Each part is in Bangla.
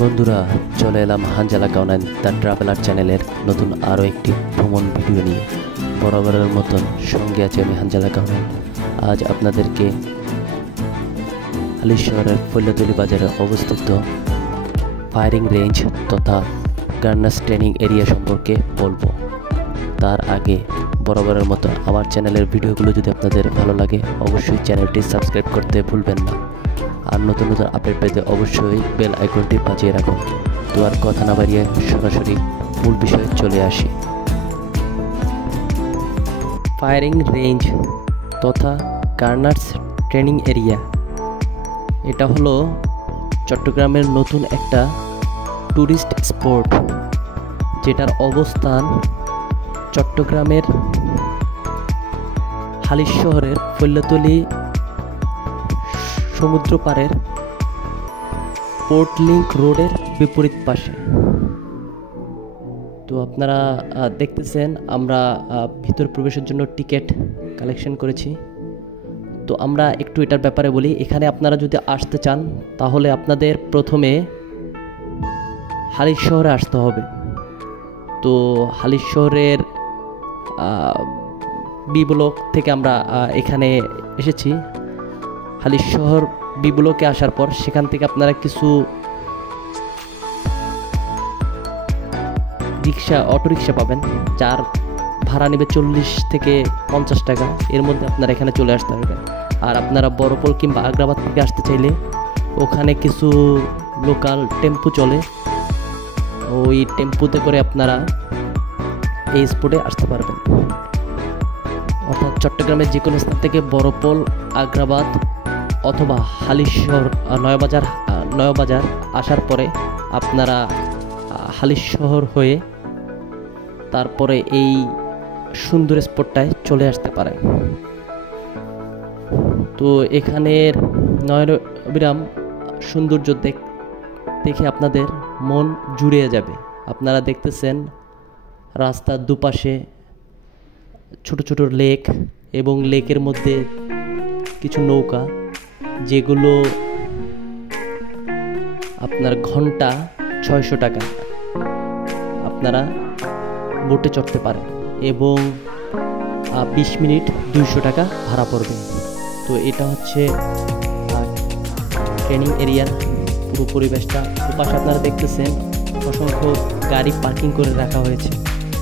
বন্ধুরা, চলে এলাম হানজালা কাউনাইন দ্য ট্রাভেলার চ্যানেলের নতুন আরও একটি ভ্রমণ ভিডিও নিয়ে। বরাবরের মতন সঙ্গে আছে আমি হানজালা কাউনাইন। আজ আপনাদেরকে হালিশহরের ফৈল্যতলী বাজারে অবস্থিত ফায়ারিং রেঞ্জ তথা গার্নার্স ট্রেনিং এরিয়া সম্পর্কে বলবো। তার আগে বরাবরের মতো আমার চ্যানেলের ভিডিওগুলো যদি আপনাদের ভালো লাগে অবশ্যই চ্যানেলটি সাবস্ক্রাইব করতে ভুলবেন না। আর নতুন নতুন আপডেট পেতে অবশ্যই বেল আইকনটি বাজিয়ে রাখুন। তো আর কথা না বাড়িয়ে সরাসরি মূল বিষয়ে চলে আসি। ফায়ারিং রেঞ্জ তথা গার্নার্স ট্রেনিং এরিয়া, এটা হলো চট্টগ্রামের নতুন একটা ট্যুরিস্ট স্পট, যেটার অবস্থান চট্টগ্রামের হালিশহরের ফৈল্যতলী সমুদ্র পাড়ের পোর্ট লিংক রোডের বিপরীত পাশে। তো আপনারা দেখতেছেন আমরা ভিতর প্রবেশের জন্য টিকিট কালেকশন করেছি। তো আমরা একটু এটার ব্যাপারে বলি। এখানে আপনারা যদি আসতে চান তাহলে আপনাদের প্রথমে হালিশহরে আসতে হবে। তো হালিশহরের বি ব্লক থেকে আমরা এখানে এসেছি। হালিশহর বি ব্লকে আসার পর সেখান থেকে আপনারা কিছু অটো রিক্সা পাবেন, যার ভাড়া নেবে 40 থেকে 50 টাকা। এর মধ্যে আপনারা এখানে চলে আসতে পারবেন। আর আপনারা বড়পোল কিংবা আগ্রাবাদ থেকে আসতে চাইলে ওখানে কিছু লোকাল টেম্পু চলে, ওই টেম্পুতে করে আপনারা এই স্পটে আসতে পারবেন। অর্থাৎ চট্টগ্রামের যে কোনো স্থান থেকে বড়পোল, আগ্রাবাদ অথবা হালিশহর নয়াবাজার আসার পরে আপনারা হালিশহর হয়ে তারপরে এই সুন্দর স্পটটায় চলে আসতে পারেন। তো এখানের নয়নবিরাম সৌন্দর্য দেখে আপনাদের মন জুড়িয়ে যাবে। আপনারা দেখতেছেন রাস্তার দুপাশে ছোট ছোট লেক এবং লেকের মধ্যে কিছু নৌকা, যেগুলো আপনার ঘন্টা 600 টাকা আপনারা বোটে চড়তে পারেন এবং 20 মিনিট 200 টাকা ভাড়া পড়বে। তো এটা হচ্ছে ট্রেনিং এরিয়ার পুরো পরিবেশটা। ওপাশে আপনারা দেখতেছেন অসংখ্য গাড়ি পার্কিং করে রাখা হয়েছে।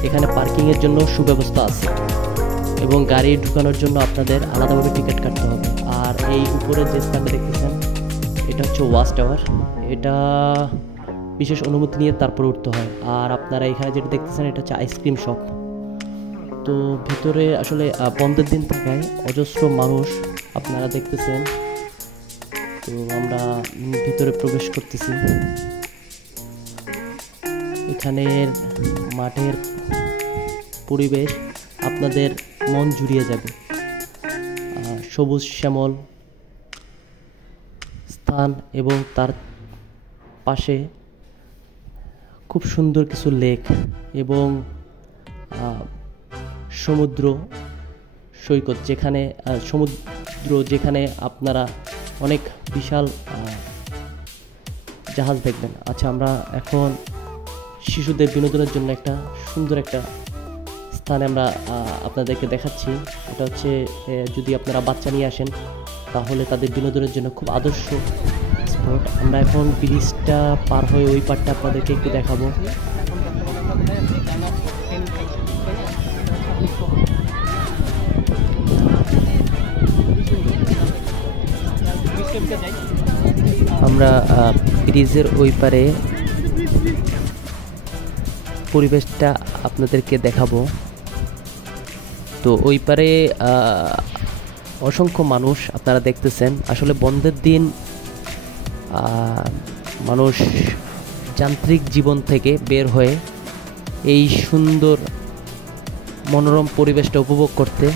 এখানে পার্কিংয়ের জন্য সুব্যবস্থা আছে এবং গাড়ি ঢুকানোর জন্য আপনাদের আলাদাভাবে টিকিট কাটতে হবে। আর এই উপরে যে স্থানটা দেখতেছেন এটা হচ্ছে ওয়াচ টাওয়ার। এটা বিশেষ অনুমতি নিয়ে তারপরে উঠতে হয়। আর আপনারা এখানে যেটা দেখতেছেন এটা হচ্ছে আইসক্রিম শপ। তো ভিতরে আসলে বন্ধের দিন থাকায় অজস্র মানুষ আপনারা দেখতেছেন। তো আমরা ভিতরে প্রবেশ করতেছি। এখানের মাঠের পরিবেশ আপনাদের মন জুড়িয়ে যাবে। সবুজ শ্যামল স্থান এবং তার পাশে খুব সুন্দর কিছু লেক এবং সমুদ্র সৈকত, যেখানে আপনারা অনেক বিশাল জাহাজ দেখবেন। আচ্ছা, আমরা এখন শিশুদের বিনোদনের জন্য একটা সুন্দর একটা স্থানে আমরা আপনাদেরকে দেখাচ্ছি। এটা হচ্ছে যদি আপনারা বাচ্চা নিয়ে আসেন তাহলে তাদের বিনোদনের জন্য খুব আদর্শ স্পট। আমরা এখন ব্রিজটা পার হয়ে ওই পারটা আপনাদেরকে একটু দেখাবো। আমরা ব্রিজের ওই পারে পরিবেশটা আপনাদেরকে দেখাবো। তো ওই পারে অসংখ্য মানুষ আপনারা দেখতেছেন। আসলে বন্ধের দিন মানুষ যান্ত্রিক জীবন থেকে বের হয়ে এই সুন্দর মনোরম পরিবেশটা উপভোগ করতে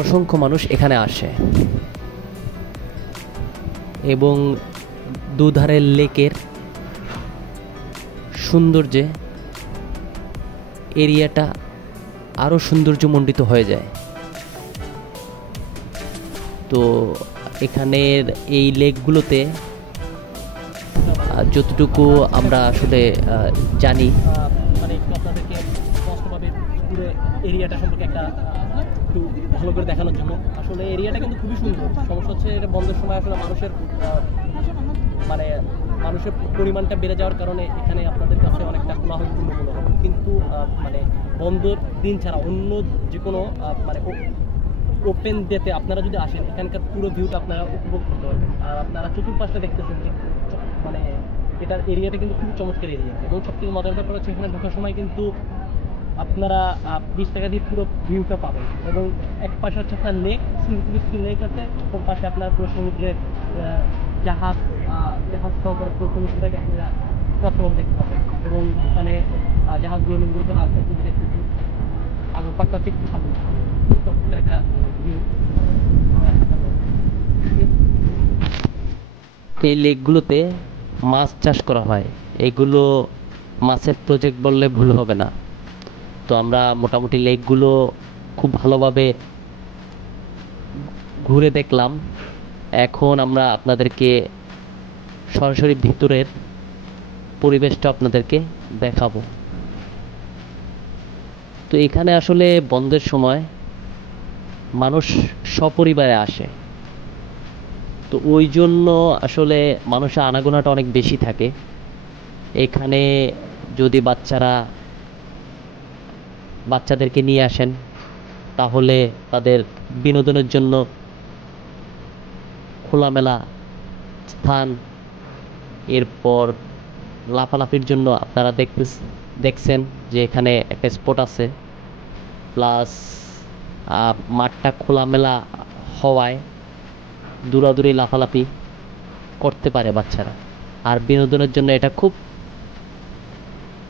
অসংখ্য মানুষ এখানে আসে এবং দুধারের লেকের সৌন্দর্যে এরিয়াটা আরও সৌন্দর্যমণ্ডিত হয়ে যায়। তো এখানের এই লেকগুলোতে যতটুকু আমরা আসলে জানি, মানে একটু আপনাদেরকে স্পষ্টভাবে পুরো এরিয়াটা সম্পর্কে একটু ভালো করে দেখানোর জন্য। আসলে এরিয়াটা কিন্তু খুবই সুন্দর। সমস্যা হচ্ছে এটা বন্ধের সময় আসলে মানে মানুষের পরিমাণটা বেড়ে যাওয়ার কারণে এখানে আপনাদের কাছে অনেকটা কোলাহলপূর্ণ মনে হবে, কিন্তু মানে বন্ধের দিন ছাড়া অন্য যে কোনো মানে ওপেন ডেতে আপনারা যদি আসেন, এখানকার পুরো ভিউটা আপনারা উপভোগ করতে পারবেন। আর আপনারা চতুর্পাশটা দেখতেছেন যে মানে এটার এরিয়াটা কিন্তু খুব চমৎকার এরিয়া। এবং সবথেকে মজার ব্যাপার হচ্ছে এখানে ঢোকার সময় কিন্তু আপনারা 20 টাকা দিয়ে পুরো ভিউটা পাবেন। এবং এক পাশে হচ্ছে আপনার লেক, লেক আছে, এবং পাশে আপনার পুরো সমুদ্রের জাহাজ সহকারে পুরো সমুদ্রটাকে আপনারা প্রথম দেখতে পাবেন। এবং এখানে জাহাজগুলো নির্মিত আছে দেখতেছি আগে পাক্কা ঠিক একটা ভিউ। এই লেকগুলোতে মাছ চাষ করা হয়। এগুলো মাছের প্রজেক্ট বললে ভুল হবে না। তো আমরা মোটামুটি লেকগুলো খুব ভালোভাবে ঘুরে দেখলাম। এখন আমরা আপনাদেরকে সরাসরি ভিতরের পরিবেশটা আপনাদেরকে দেখাবো। তো এখানে আসলে বন্ধের সময় মানুষ সপরিবারে আসে, তো ওই জন্য আসলে মানুষের আনাগোনাটা অনেক বেশি থাকে। এখানে যদি বাচ্চাদেরকে নিয়ে আসেন, তাহলে তাদের বিনোদনের জন্য খোলামেলা স্থান, এরপর লাফালাফির জন্য আপনারা দেখছেন যে এখানে একটা স্পট আছে, প্লাস মাঠটা খোলামেলা হওয়ায় দৌড়াদৌড়ি লাফালাফি করতে পারে বাচ্চারা। আর বিনোদনের জন্য এটা খুব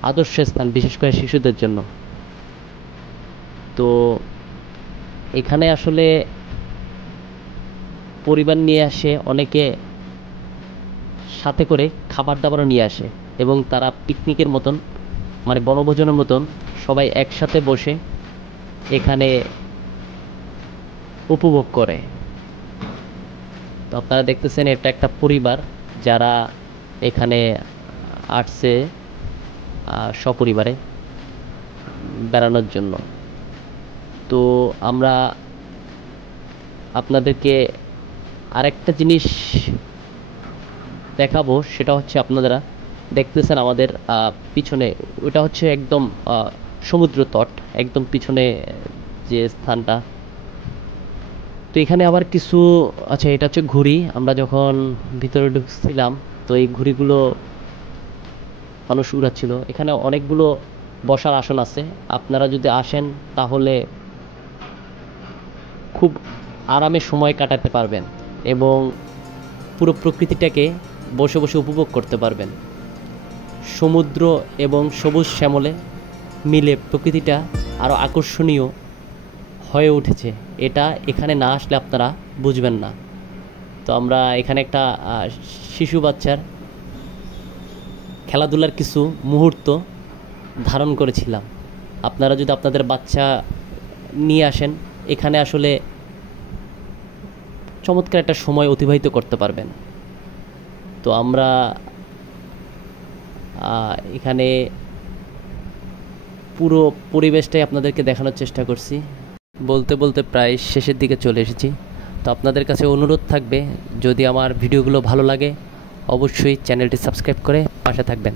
আদর্শ স্থান, বিশেষ করে শিশুদের জন্য। তো এখানে আসলে পরিবার নিয়ে আসে, অনেকে সাথে করে খাবার দাবারও নিয়ে আসে, এবং তারা পিকনিকের মতন, মানে বনভোজনের মতন সবাই একসাথে বসে এখানে উপভোগ করে। তো আপনারা দেখতেছেন এটা একটা পরিবার যারা এখানে আসছে সপরিবারে বেড়ানোর জন্য। তো আমরা আপনাদেরকে আরেকটা জিনিস দেখাবো, সেটা হচ্ছে আপনারা দেখতেছেন আমাদের পিছনে, ওটা হচ্ছে একদম সমুদ্র তট, একদম পিছনে যে স্থানটা। তো এখানে আবার কিছু আচ্ছা, এটা হচ্ছে ঘুড়ি। আমরা যখন ভিতরে ঢুকছিলাম, তো এই ঘুড়িগুলো মানুষ উড়াচ্ছিল। এখানে অনেকগুলো বসার আসন আছে। আপনারা যদি আসেন তাহলে খুব আরামে সময় কাটাতে পারবেন এবং পুরো প্রকৃতিটাকে বসে বসে উপভোগ করতে পারবেন। সমুদ্র এবং সবুজ শ্যামলে মিলে প্রকৃতিটা আরও আকর্ষণীয় হয়ে উঠেছে। এটা এখানে না আসলে আপনারা বুঝবেন না। তো আমরা এখানে একটা শিশু বাচ্চার খেলাধুলার কিছু মুহূর্ত ধারণ করেছিলাম। আপনারা যদি আপনাদের বাচ্চা নিয়ে আসেন, এখানে আসলে চমৎকার একটা সময় অতিবাহিত করতে পারবেন। তো আমরা এখানে পুরো পরিবেশটাই আপনাদেরকে দেখানোর চেষ্টা করছি। বলতে বলতে প্রায় শেষের দিকে চলে এসেছি। তো আপনাদের কাছে অনুরোধ থাকবে, যদি আমার ভিডিওগুলো ভালো লাগে অবশ্যই চ্যানেলটি সাবস্ক্রাইব করে পাশে থাকবেন।